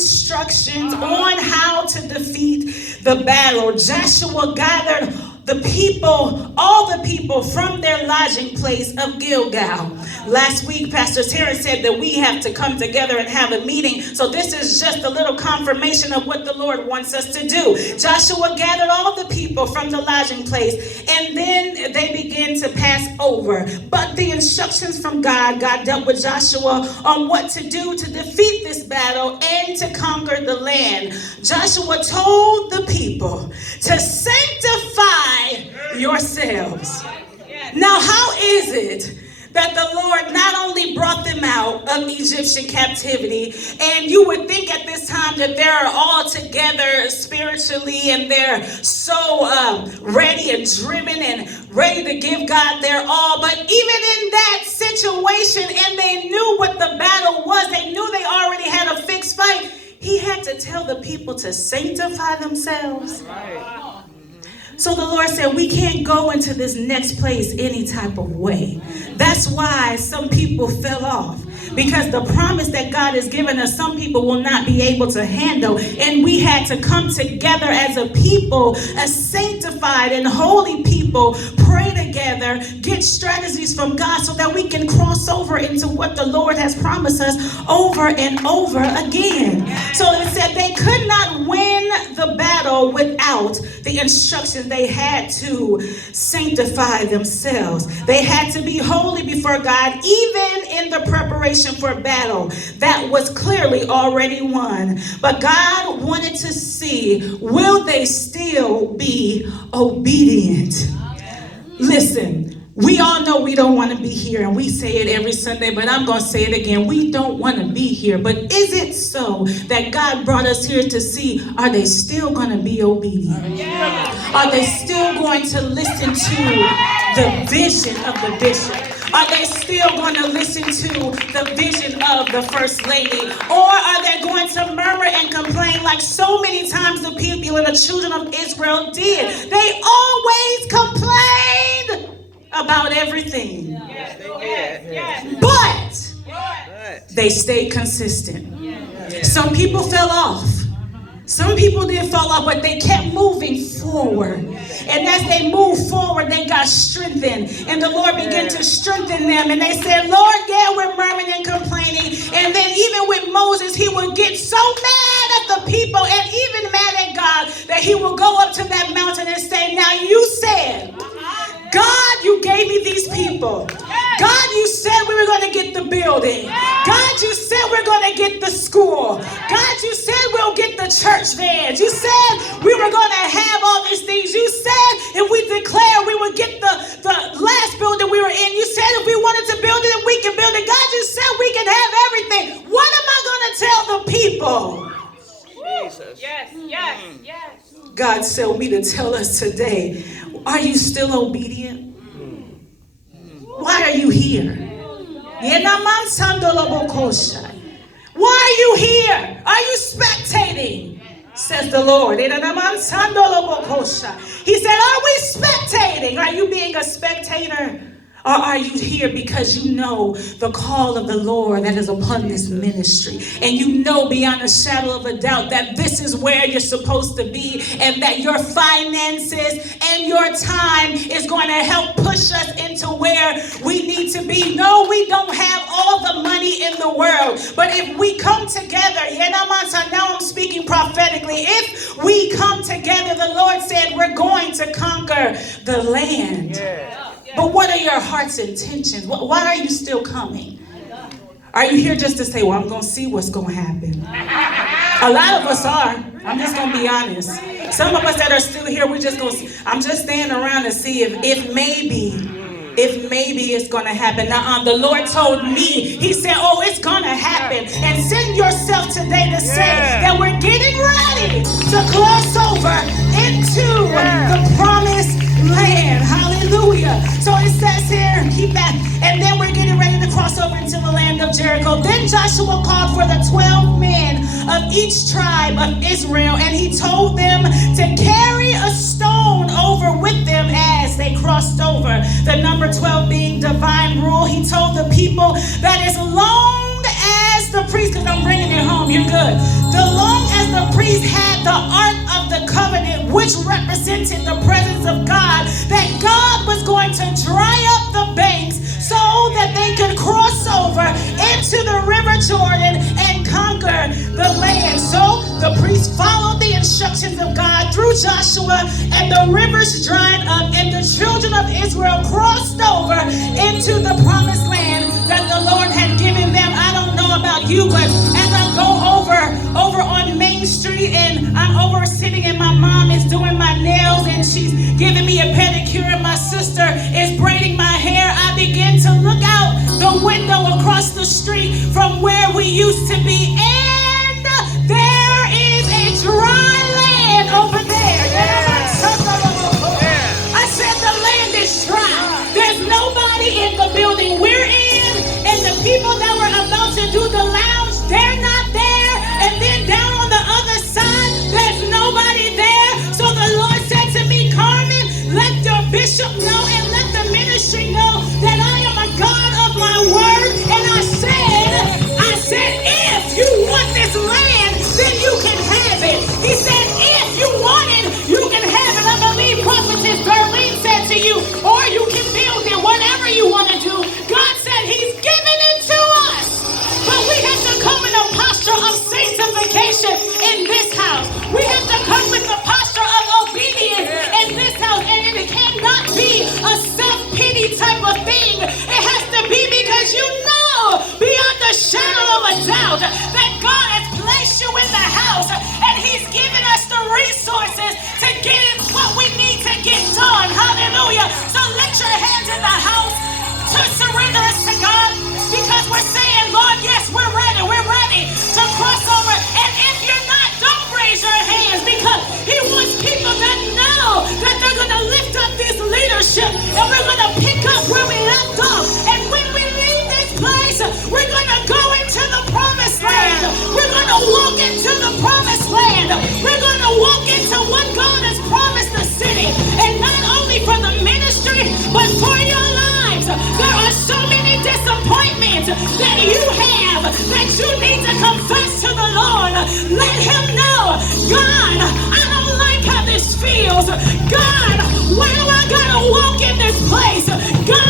instructions on how to defeat the battle. Joshua gathered the people, all the people from their lodging place of Gilgal. Last week, Pastor Terrence said that we have to come together and have a meeting. So this is just a little confirmation of what the Lord wants us to do. Joshua gathered all the people from the lodging place, and then they began to pass over. But the instructions from God dealt with Joshua on what to do to defeat this battle and to conquer the land. Joshua told the people to sanctify yourselves. Now, how is it that the Lord not only brought them out of Egyptian captivity, and you would think at this time that they're all together spiritually and they're so ready and driven and ready to give God their all, but even in that situation, and they knew what the battle was, they knew they already had a fixed fight, he had to tell the people to sanctify themselves. Right. So the Lord said, we can't go into this next place any type of way. That's why some people fell off. Because the promise that God has given us, some people will not be able to handle. And we had to come together as a people, a sanctified and holy people, pray together, get strategies from God so that we can cross over into what the Lord has promised us over and over again. So it said they could not win the battle without the instructions. They had to sanctify themselves. They had to be holy before God, even in the preparation for battle that was clearly already won. But God wanted to see, will they still be obedient? Listen, we all know we don't want to be here, and we say it every Sunday, but I'm going to say it again. We don't want to be here. But is it so that God brought us here to see, are they still going to be obedient? Are they still going to listen to the vision of the bishop? Are they still going to listen to the vision of the First Lady? Or are they going to murmur and complain like so many times the people and the children of Israel did? They always complained about everything. But they stayed consistent. Some people fell off. Some people did fall off, but they kept moving forward. And as they moved forward, they got strengthened. And the Lord began to strengthen them. And they said, Lord, yeah, we're murmuring and complaining. And then even with Moses, he would get so mad at the people and even mad at God that he would go up to that mountain and say, now you said, God, you gave me these people. God, you said we were going to get the building. God, you said we're going to get the school. God, you said we'll get the church vans. You said we were going to have all these things. You said if we declared we would get the last building we were in. You said if we wanted to build it, then we can build it. God, you said we can have everything. What am I going to tell the people? Jesus. Yes. God told me to tell us today, are you still obedient? Why are you here? Why are you here? Are you spectating? Says the Lord. He said, are we spectating? Are you being a spectator? Or are you here because you know the call of the Lord that is upon this ministry? And you know beyond a shadow of a doubt that this is where you're supposed to be, and that your finances and your time is going to help push us into where we need to be. No, we don't have all the money in the world. But if we come together, now I'm speaking prophetically, if we come together, the Lord said we're going to conquer the land. Yeah. But what are your heart's intentions? Why are you still coming? Are you here just to say, well, I'm going to see what's going to happen? A lot of us are. I'm just going to be honest. Some of us that are still here, we're just going to, I'm just standing around to see if maybe it's going to happen. Now, the Lord told me, he said, oh, it's going to happen. And send yourself today to say that we're getting ready to cross over into the promised land. Hallelujah. So it says here, keep that. And then we're getting ready to cross over into the land of Jericho. Then Joshua called for the 12 men of each tribe of Israel, and he told them to carry a stone over with them as they crossed over. The number 12 being divine rule. He told the people that as long as the priest, because I'm bringing it home, you're good. The long as the priest had the Ark of the Covenant, which represented the presence of God, that God was going to dry up the banks so that they could cross over into the river Jordan and conquer the land. So the priest followed the instructions of God through Joshua, and the rivers dried up, and the children of Israel crossed over into the promised land that the Lord had given them. I don't know about you, but as I go over on Main Street, and I'm over sitting, and my mom is doing my nails, and she's giving me a pedicure, and my sister is braiding my hair, I begin to look out the window across the street from where we used to be, and there is a dry land over there. I said the land is dry. There's nobody in the building we're in, and the people that were about to do the lounge, they're not there. And then down on the other side, there's nobody there. So the Lord said to me, Carmen, let your bishop know and let the ministry know that I am a God of my word. And I said, if you want this land, then you can have it. He said, if you want it, you can have it. I believe Prophetess Darlene said to you, or you can build it, whatever you want to do. God said he's given it to us. But we have to come in a posture of sanctification in this house. We have to come with the posture of obedience in this house. And it cannot be a self-pity type of thing. It has to be because you know beyond the shadow of a doubt that God has placed you in the house, and he's given us the resources to get it what we need to get done. Hallelujah. So lift your hands in the house to surrender us to God, because we're saying, Lord, yes, we're ready to cross over. And if you're not, don't raise your hands, because he wants people that know that they're going to lift up this leadership, and we're going to pick up where we left off. And when we leave this place, we're going to go into the promised land. We're going to walk into the promised land. We're going to walk into what God has promised the city. And not only for the ministry, but for your lives. There are so many disappointments that you have that you need to confess to the Lord. Let him know, God, I don't like how this feels. God, why do I gotta walk in this place? God,